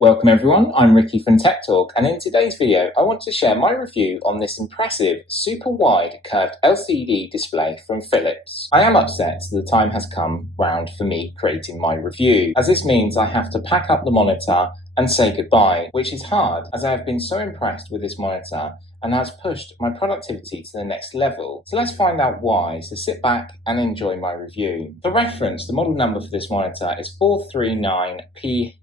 Welcome everyone, I'm Ricky from Tech Talk, and in today's video I want to share my review on this impressive super wide curved LCD display from Philips. I am upset that the time has come round for me creating my review, as this means I have to pack up the monitor and say goodbye, which is hard as I have been so impressed with this monitor and has pushed my productivity to the next level. So let's find out why, so sit back and enjoy my review. For reference, the model number for this monitor is 439P9H,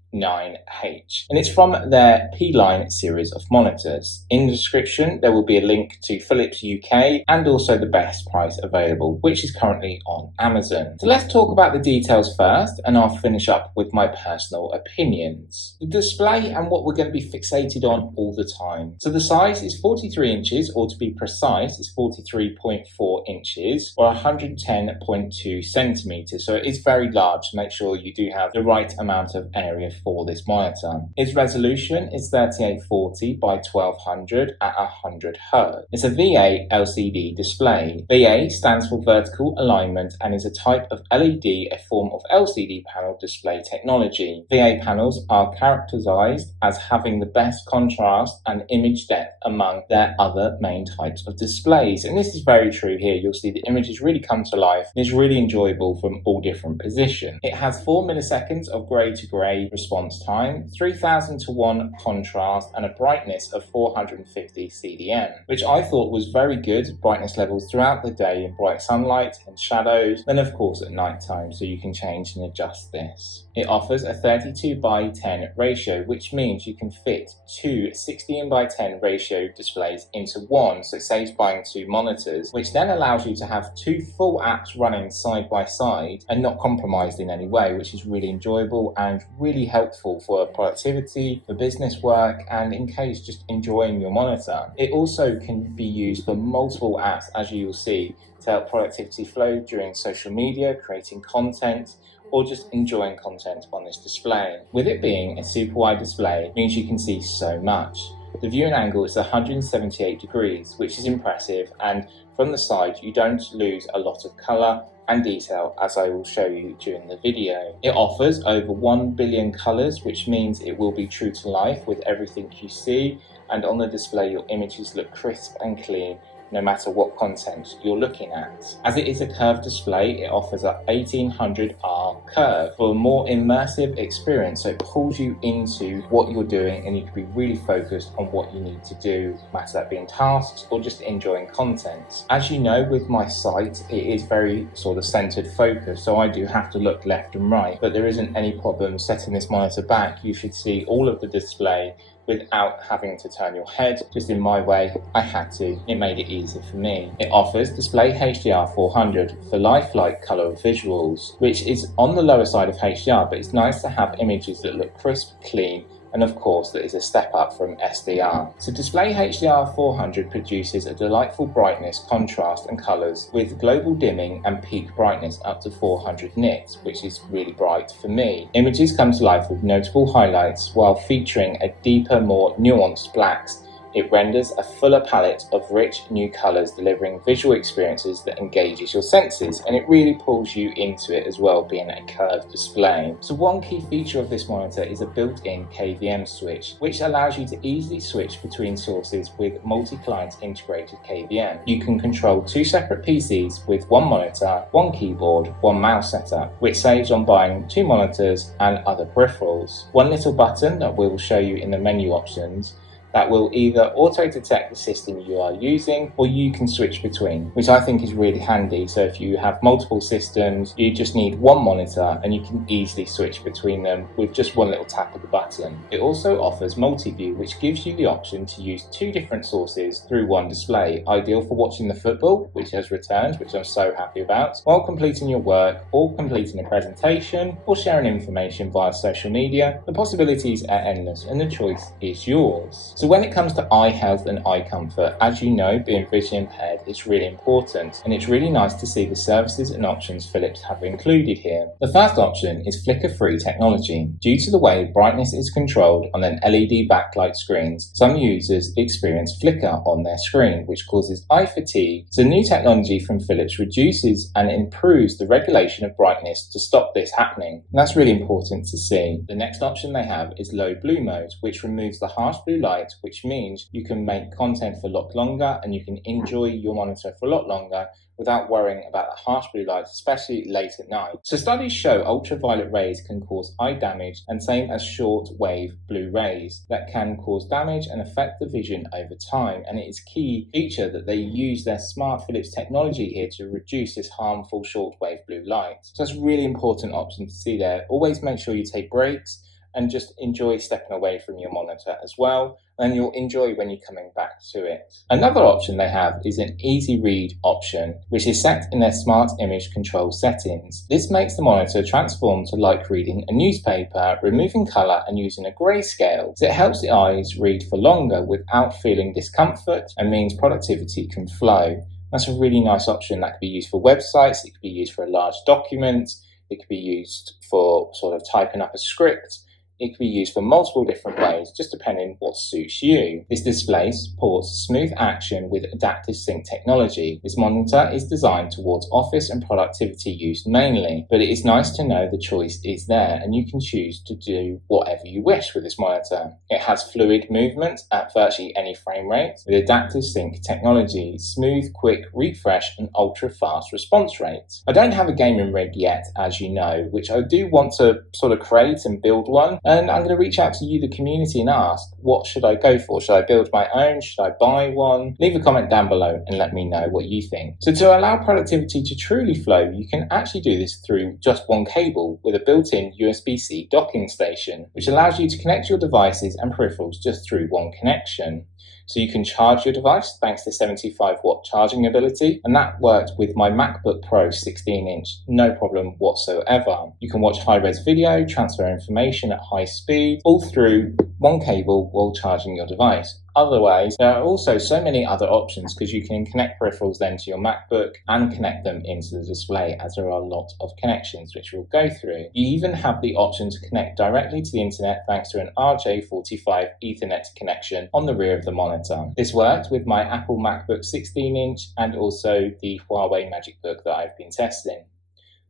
and it's from their P-Line series of monitors. In the description there will be a link to Philips UK and also the best price available, which is currently on Amazon. So let's talk about the details first, and I'll finish up with my personal opinions. The display and what we're going to be fixated on all the time. So the size is 43 inches, or to be precise is 43.4 inches or 110.2 centimeters. So it is very large, so make sure you do have the right amount of area for this monitor. Its resolution is 3840 by 1200 at 100 Hz. It's a VA LCD display. VA stands for vertical alignment and is a type of LED, a form of LCD panel display technology. VA panels are characterized as having the best contrast and image depth among their other main types of displays, and this is very true here. You'll see the images really come to life and it's really enjoyable from all different positions. It has 4 milliseconds of grey to grey response time, 3000 to 1 contrast, and a brightness of 450 CDM, which I thought was very good brightness levels throughout the day in bright sunlight and shadows, then of course at night time, so you can change and adjust this. It offers a 32:10 ratio, which means you can fit two 16:10 ratio displays into one, so it saves buying two monitors, which then allows you to have two full apps running side by side and not compromised in any way, which is really enjoyable and really helpful for productivity, for business work, and in case just enjoying your monitor. It also can be used for multiple apps, as you will see, to help productivity flow during social media, creating content, or just enjoying content on this display. With it being a super wide display, it means you can see so much. The viewing angle is 178 degrees, which is impressive, and from the side you don't lose a lot of colour and detail, as I will show you during the video. It offers over 1 billion colours, which means it will be true to life with everything you see, and on the display your images look crisp and clean no matter what content you're looking at. As it is a curved display, it offers a 1800R curve for a more immersive experience, so it pulls you into what you're doing and you can be really focused on what you need to do, no matter that being tasks or just enjoying content. As you know, with my site, it is very sort of centered focus, so I do have to look left and right, but there isn't any problem setting this monitor back. You should see all of the display without having to turn your head. Just in my way, I had to. It made it easy for me. It offers Display HDR 400 for lifelike color visuals, which is on the lower side of HDR, but it's nice to have images that look crisp, clean, and of course that is a step up from SDR. So Display HDR 400 produces a delightful brightness, contrast and colours with global dimming and peak brightness up to 400 nits, which is really bright for me. Images come to life with notable highlights while featuring a deeper, more nuanced blacks. It renders a fuller palette of rich new colours, delivering visual experiences that engages your senses, and it really pulls you into it as well, being a curved display. So one key feature of this monitor is a built-in KVM switch, which allows you to easily switch between sources with multi-client integrated KVM. You can control two separate PCs with one monitor, one keyboard, one mouse setup, which saves on buying two monitors and other peripherals. One little button that we will show you in the menu options that will either auto-detect the system you are using, or you can switch between, which I think is really handy. So if you have multiple systems, you just need one monitor and you can easily switch between them with just one little tap of the button. It also offers multi-view, which gives you the option to use two different sources through one display, ideal for watching the football, which has returned, which I'm so happy about, while completing your work, or completing a presentation, or sharing information via social media. The possibilities are endless and the choice is yours. So So when it comes to eye health and eye comfort, as you know, being visually impaired is really important, and it's really nice to see the services and options Philips have included here. The first option is flicker-free technology. Due to the way brightness is controlled on an LED backlight screens, some users experience flicker on their screen, which causes eye fatigue. So new technology from Philips reduces and improves the regulation of brightness to stop this happening. And that's really important to see. The next option they have is low blue mode, which removes the harsh blue light, which means you can make content for a lot longer and you can enjoy your monitor for a lot longer without worrying about the harsh blue light, especially late at night. So studies show ultraviolet rays can cause eye damage, and same as short wave blue rays that can cause damage and affect the vision over time. And it is a key feature that they use their smart Philips technology here to reduce this harmful short wave blue light. So that's a really important option to see there. Always make sure you take breaks and just enjoy stepping away from your monitor as well, and you'll enjoy when you're coming back to it. Another option they have is an easy read option, which is set in their smart image control settings. This makes the monitor transform to like reading a newspaper, removing color and using a grayscale. So it helps the eyes read for longer without feeling discomfort and means productivity can flow. That's a really nice option that could be used for websites, it could be used for a large document, it could be used for sort of typing up a script. It can be used for multiple different ways, just depending what suits you. This display supports smooth action with adaptive sync technology. This monitor is designed towards office and productivity use mainly, but it is nice to know the choice is there and you can choose to do whatever you wish with this monitor. It has fluid movement at virtually any frame rate with adaptive sync technology, smooth, quick refresh and ultra fast response rate. I don't have a gaming rig yet, as you know, which I do want to sort of create and build one. And I'm going to reach out to you, the community, and ask, what should I go for? Should I build my own? Should I buy one? Leave a comment down below and let me know what you think. So to allow productivity to truly flow, you can actually do this through just one cable with a built-in USB-C docking station, which allows you to connect your devices and peripherals just through one connection. So you can charge your device thanks to 75-watt charging ability, and that worked with my MacBook Pro 16-inch, no problem whatsoever. You can watch high-res video, transfer information at high speed, all through one cable while charging your device. Otherwise, there are also so many other options because you can connect peripherals then to your MacBook and connect them into the display, as there are a lot of connections which we'll go through. You even have the option to connect directly to the internet thanks to an RJ45 Ethernet connection on the rear of the monitor. This worked with my Apple MacBook 16-inch and also the Huawei MagicBook that I've been testing.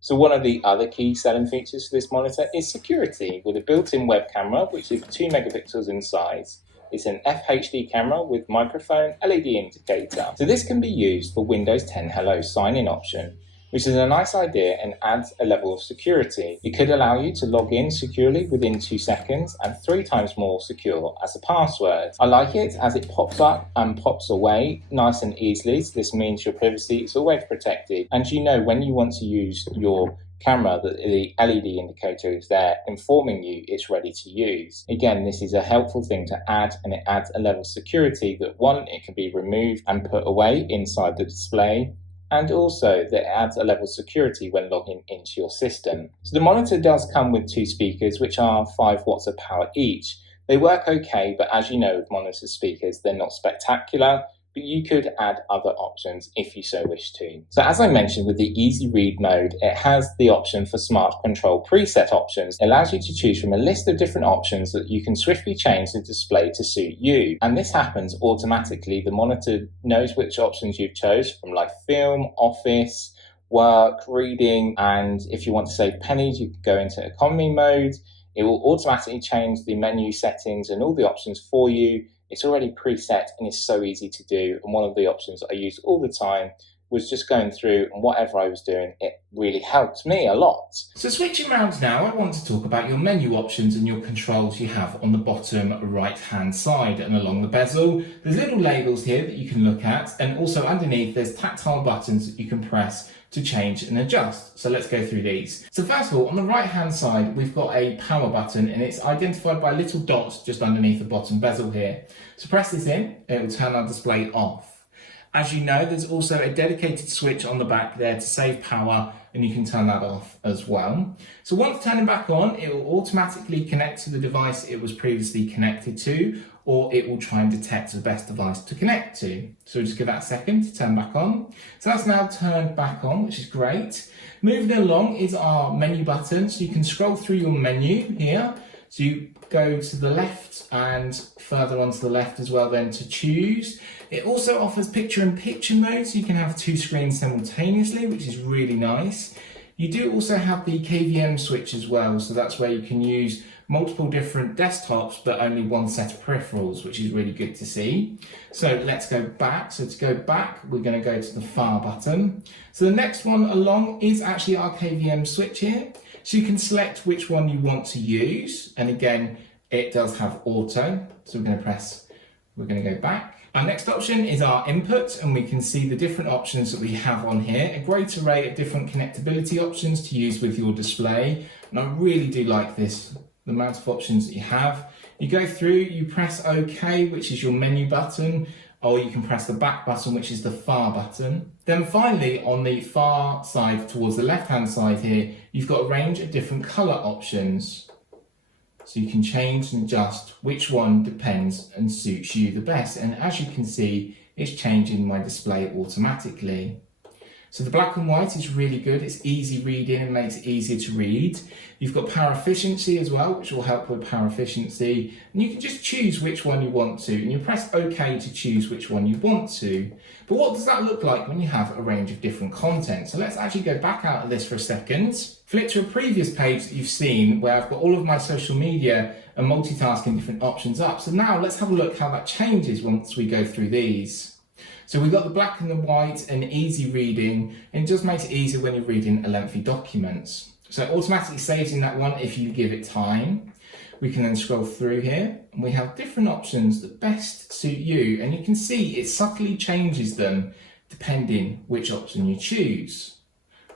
So one of the other key selling features for this monitor is security with a built-in web camera which is 2 megapixels in size. It's an FHD camera with microphone, LED indicator. So this can be used for Windows 10 Hello sign-in option, which is a nice idea and adds a level of security. It could allow you to log in securely within 2 seconds and 3 times more secure as a password. I like it as it pops up and pops away nice and easily, so this means your privacy is always protected and you know when you want to use your camera that the LED indicator is there informing you it's ready to use. Again, this is a helpful thing to add and it adds a level of security that one, it can be removed and put away inside the display, and also that it adds a level of security when logging into your system. So the monitor does come with 2 speakers which are 5 watts of power each. They work okay, but as you know with monitor speakers they're not spectacular, but you could add other options if you so wish to. So as I mentioned with the easy read mode, it has the option for smart control preset options. It allows you to choose from a list of different options that you can swiftly change the display to suit you. And this happens automatically. The monitor knows which options you've chose from like film, office, work, reading, and if you want to save pennies, you can go into economy mode. It will automatically change the menu settings and all the options for you. It's already preset and it's so easy to do. And one of the options I use all the time was just going through and whatever I was doing, it really helped me a lot. So switching around now, I want to talk about your menu options and your controls you have on the bottom right hand side and along the bezel. There's little labels here that you can look at, and also underneath there's tactile buttons that you can press to change and adjust. So let's go through these. So first of all, on the right hand side, we've got a power button and it's identified by little dots just underneath the bottom bezel here. So press this in, it will turn our display off. As you know, there's also a dedicated switch on the back there to save power and you can turn that off as well. So once turning back on, it will automatically connect to the device it was previously connected to, or it will try and detect the best device to connect to. So just give that a second to turn back on. So that's now turned back on, which is great. Moving along is our menu button. So you can scroll through your menu here. So you go to the left and further onto the left as well then to choose. It also offers picture-in-picture mode, so you can have two screens simultaneously, which is really nice. You do also have the KVM switch as well, so that's where you can use multiple different desktops but only one set of peripherals, which is really good to see. So let's go back. So to go back, we're going to go to the far button. So the next one along is actually our KVM switch here. So you can select which one you want to use. And again, it does have auto. So we're going to go back. Our next option is our input, and we can see the different options that we have on here. A great array of different connectability options to use with your display. And I really do like this, the amount of options that you have. You go through, you press OK, which is your menu button, or you can press the back button, which is the far button. Then finally, on the far side, towards the left-hand side here, you've got a range of different color options. So you can change and adjust which one depends and suits you the best. And as you can see, it's changing my display automatically. So the black and white is really good. It's easy reading and makes it easier to read. You've got power efficiency as well, which will help with power efficiency. And you can just choose which one you want to, and you press OK to choose which one you want to. But what does that look like when you have a range of different content? So let's actually go back out of this for a second. Flip to a previous page that you've seen where I've got all of my social media and multitasking different options up. So now let's have a look how that changes once we go through these. So we've got the black and the white and easy reading, and it just makes it easier when you're reading a lengthy document. So it automatically saves in that one if you give it time. We can then scroll through here and we have different options that best suit you, and you can see it subtly changes them depending which option you choose.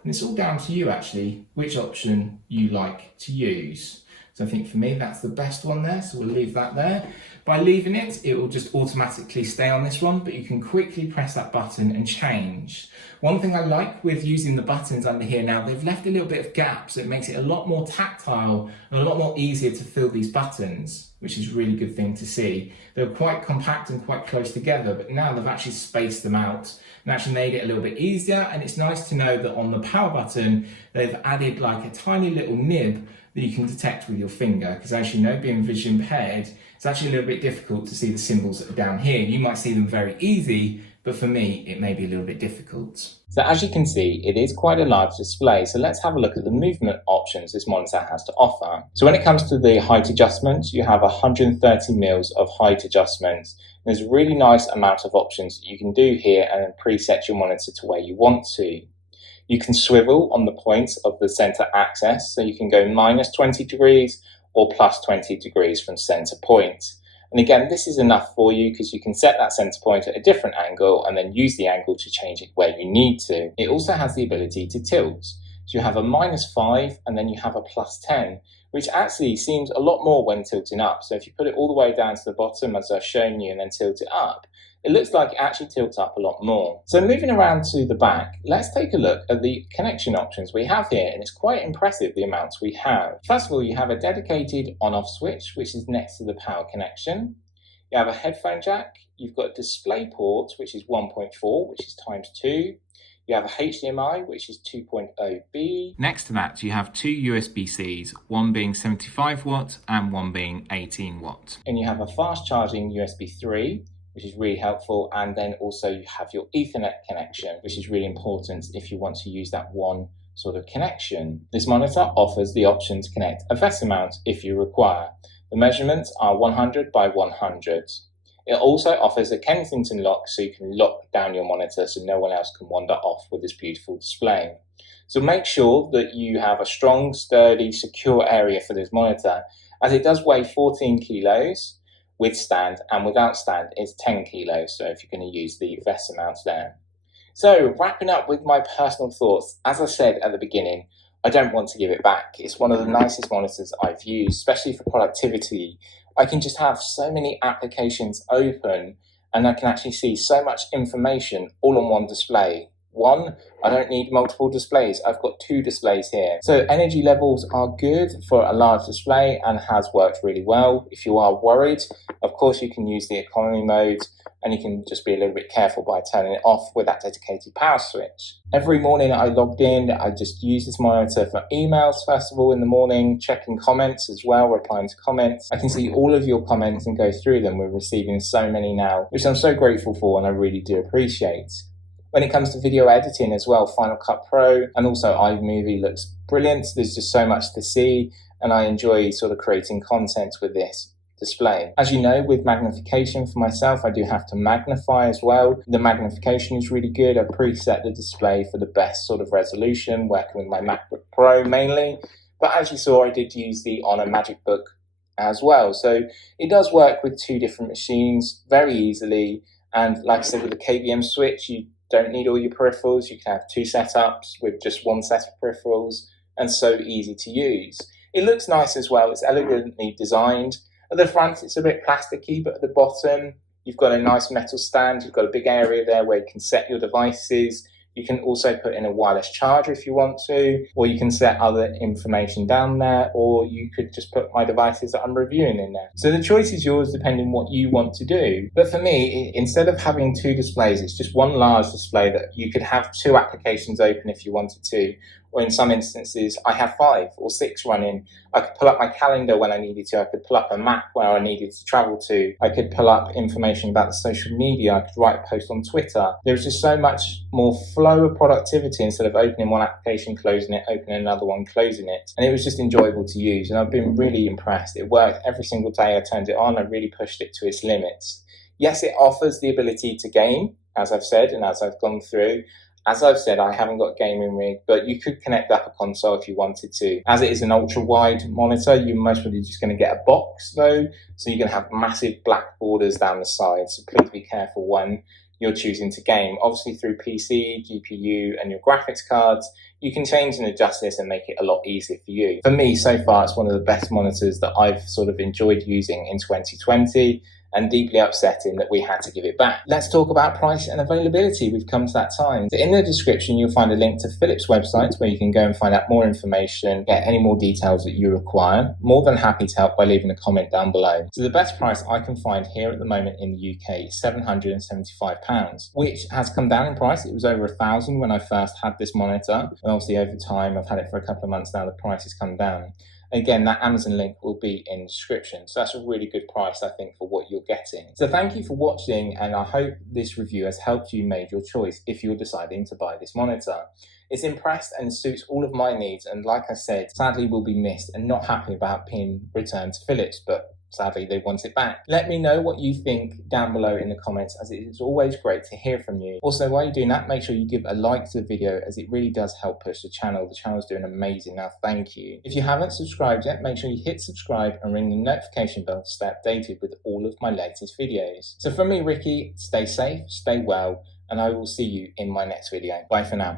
And it's all down to you actually, which option you like to use. So I think for me, that's the best one there. So we'll leave that there. By leaving it, it will just automatically stay on this one, but you can quickly press that button and change. One thing I like with using the buttons under here now, they've left a little bit of gap, so it makes it a lot more tactile and a lot more easier to fill these buttons, which is a really good thing to see. They're quite compact and quite close together, but now they've actually spaced them out and actually made it a little bit easier. And it's nice to know that on the power button, they've added like a tiny little nib that you can detect with your finger, because as you know, being vision impaired, it's actually a little bit difficult to see the symbols that are down here. You might see them very easy, but for me, it may be a little bit difficult. So as you can see, it is quite a large display. So let's have a look at the movement options this monitor has to offer. So when it comes to the height adjustment, you have 130 mils of height adjustment. There's a really nice amount of options that you can do here and then preset your monitor to where you want to. You can swivel on the points of the center axis, so you can go minus 20 degrees or plus 20 degrees from center point. And again, this is enough for you because you can set that center point at a different angle and then use the angle to change it where you need to. It also has the ability to tilt. So you have a -5 and then you have a +10, which actually seems a lot more when tilting up. So if you put it all the way down to the bottom as I've shown you and then tilt it up, it looks like it actually tilts up a lot more. So moving around to the back, let's take a look at the connection options we have here, and it's quite impressive the amounts we have. First of all, you have a dedicated on-off switch, which is next to the power connection. You have a headphone jack, you've got a display port, which is 1.4, which is ×2. You have a HDMI, which is 2.0B. Next to that, you have two USB-Cs, one being 75 watt and one being 18 watt. And you have a fast charging USB 3, which is really helpful, and then also you have your Ethernet connection, which is really important if you want to use that one sort of connection. This monitor offers the option to connect a VESA mount if you require. The measurements are 100 by 100. It also offers a Kensington lock, so you can lock down your monitor so no one else can wander off with this beautiful display. So make sure that you have a strong, sturdy, secure area for this monitor, as it does weigh 14 kilos, with stand, and without stand it's 10 kilos, so if you're going to use the VESA mount there. So wrapping up with my personal thoughts, as I said at the beginning, I don't want to give it back. It's one of the nicest monitors I've used, especially for productivity. I can just have so many applications open and I can actually see so much information all on one display. one. I don't need multiple displays. I've got 2 displays here. So energy levels are good for a large display and has worked really well. If you are worried, of course you can use the economy mode, and you can just be a little bit careful by turning it off with that dedicated power switch. Every morning I logged in, I just use this monitor for emails first of all in the morning, checking comments as well, replying to comments. I can see all of your comments and go through them. We're receiving so many now, which I'm so grateful for and I really do appreciate. When it comes to video editing as well, Final Cut Pro and also iMovie looks brilliant. There's just so much to see and I enjoy sort of creating content with this display. As you know, with magnification for myself, I do have to magnify as well. The magnification is really good. I preset the display for the best sort of resolution, working with my MacBook Pro mainly. But as you saw, I did use the Honor MagicBook as well. So it does work with 2 different machines very easily. And like I said, with the KVM switch, you don't need all your peripherals. You can have 2 setups with just 1 set of peripherals, and so easy to use. It looks nice as well. It's elegantly designed. At the front, it's a bit plasticky, but at the bottom, you've got a nice metal stand. You've got a big area there where you can set your devices. You can also put in a wireless charger if you want to, or you can set other information down there, or you could just put my devices that I'm reviewing in there. So the choice is yours depending on what you want to do. But for me, instead of having 2 displays, it's just one large display that you could have 2 applications open if you wanted to, or in some instances, I have 5 or 6 running. I could pull up my calendar when I needed to. I could pull up a map where I needed to travel to. I could pull up information about the social media. I could write a post on Twitter. There's just so much more flow of productivity instead of opening one application, closing it, opening another one, closing it. And it was just enjoyable to use. And I've been really impressed. It worked every single day I turned it on. I really pushed it to its limits. Yes, it offers the ability to game, as I've said, and as I've gone through. As I've said, I haven't got a gaming rig, but you could connect up a console if you wanted to. As it is an ultra-wide monitor, you're most probably just going to get a box though, so you're going to have massive black borders down the side, so please be careful when you're choosing to game. Obviously through PC, GPU and your graphics cards, you can change and adjust this and make it a lot easier for you. For me, so far, it's one of the best monitors that I've sort of enjoyed using in 2020. And deeply upsetting that we had to give it back. Let's talk about price and availability. We've come to that time. So in the description, you'll find a link to Philips' website where you can go and find out more information, get any more details that you require. More than happy to help by leaving a comment down below. So the best price I can find here at the moment in the UK is £775, which has come down in price. It was over £1,000 when I first had this monitor. And obviously over time, I've had it for a couple of months now, the price has come down. Again, that Amazon link will be in the description. So that's a really good price, I think, for what you're getting. So thank you for watching, and I hope this review has helped you make your choice if you're deciding to buy this monitor. It's impressed and suits all of my needs, and like I said, sadly will be missed and not happy about being returned to Philips, but sadly they want it back. Let me know what you think down below in the comments, as it is always great to hear from you. Also, while you're doing that, make sure you give a like to the video, as it really does help push the channel. The channel's doing amazing now, thank you. If you haven't subscribed yet, make sure you hit subscribe and ring the notification bell to stay updated with all of my latest videos. So from me, Ricky, stay safe, stay well, and I will see you in my next video. Bye for now.